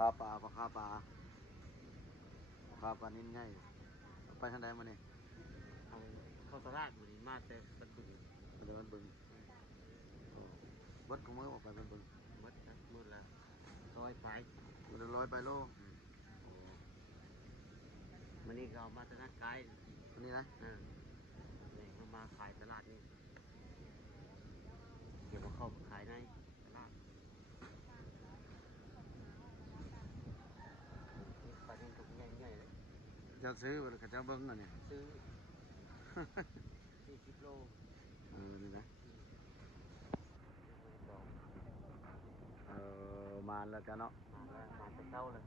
คาปลาปลาคาปลาคาปลานิ่นใหญ่ไปทางใดมาเนี่ยเอาเข้าตลาดมือนี้มาแต่บันบึงไปเดินบึงวัดของมือออกไปเป็นบึงมัดนะมือละ100ไปมัน100ไปโลโอ้มันนี่ก็เอามาตลาดไกลตัวนี้นะนี่เขามาขายตลาดนี่เดี๋ยวมาเข้าขายในตลาดนี่ปลาเห็นตัวใหญ่ๆเลยจะซื้อหรือจะเบิ้งอ่ะเนี่ยซื้อ40 โลนี่นะสองมาแล้วกันเนาะมาแล้วมาเป็นเต้าเลย